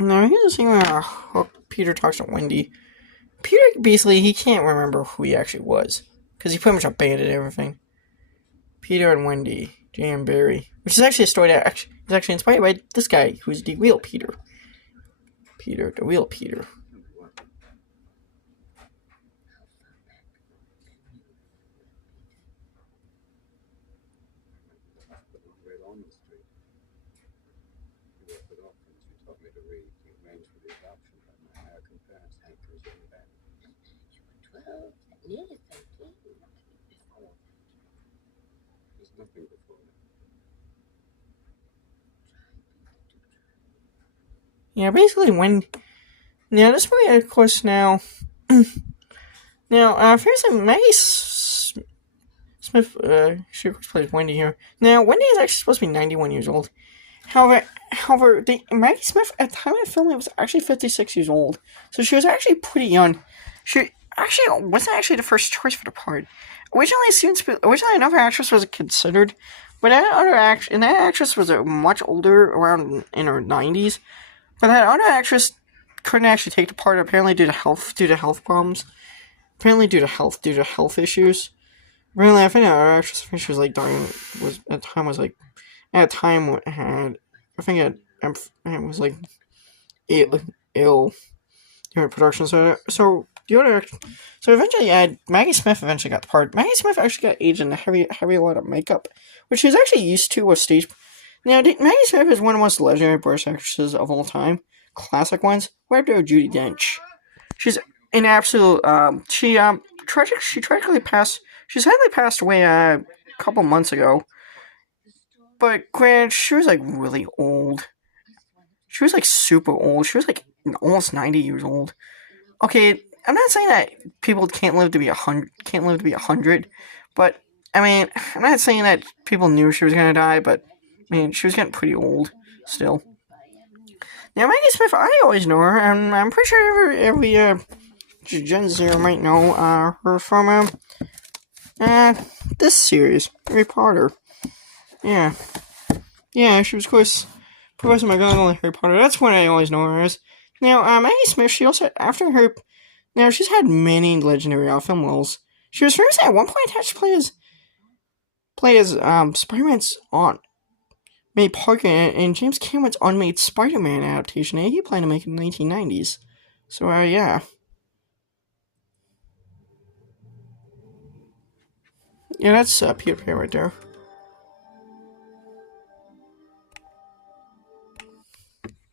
No, here's the thing where Peter talks to Wendy. Peter, basically, he can't remember who he actually was. Because he pretty much abandoned everything. Peter and Wendy, Jay and Barry. Which is actually a story that is actually inspired by this guy, who's the real Peter. Peter, the real Peter. Yeah, basically when... Now, this movie, of course, now... now, first, Maggie Smith, she of course plays Wendy here. Now, Wendy is actually supposed to be 91 years old. However, Maggie Smith at the time of filming was actually 56 years old. So she was actually pretty young. She actually wasn't actually the first choice for the part. Originally another actress was considered, but that actress was much older, around in her 90s. But that other actress couldn't actually take the part, apparently due to health problems. Apparently due to health issues. Apparently, I think that other actress, I think she was like dying. At the time had, I think it was like ill during production. So eventually, Maggie Smith eventually got the part. Maggie Smith actually got aged in a heavy lot of makeup, which she was actually used to with stage. Now, Maggie Smith is one of the most legendary British actresses of all time, classic ones. Right there, Judi Dench. She's an absolute. She tragically passed. She sadly passed away a couple months ago. But granted, she was like really old. She was like super old. She was like almost 90 years old. Okay, I'm not saying that people can't live to be 100, but I mean, I'm not saying that people knew she was gonna die, but I mean, she was getting pretty old still. Now, Maggie Smith, I always know her, and I'm pretty sure every Gen Zer might know her from this series, Harry Potter. Yeah. Yeah, she was, of course, Professor McGonagall in Harry Potter. That's what I always know her as. Now, Maggie Smith, she also, after her... Now, she's had many legendary film roles. She was famously at one point attached to play as Spider-Man's aunt, May Parker, in James Cameron's unmade Spider-Man adaptation that he planned to make in the 1990s. So, yeah. Yeah, that's Peter Pan right there.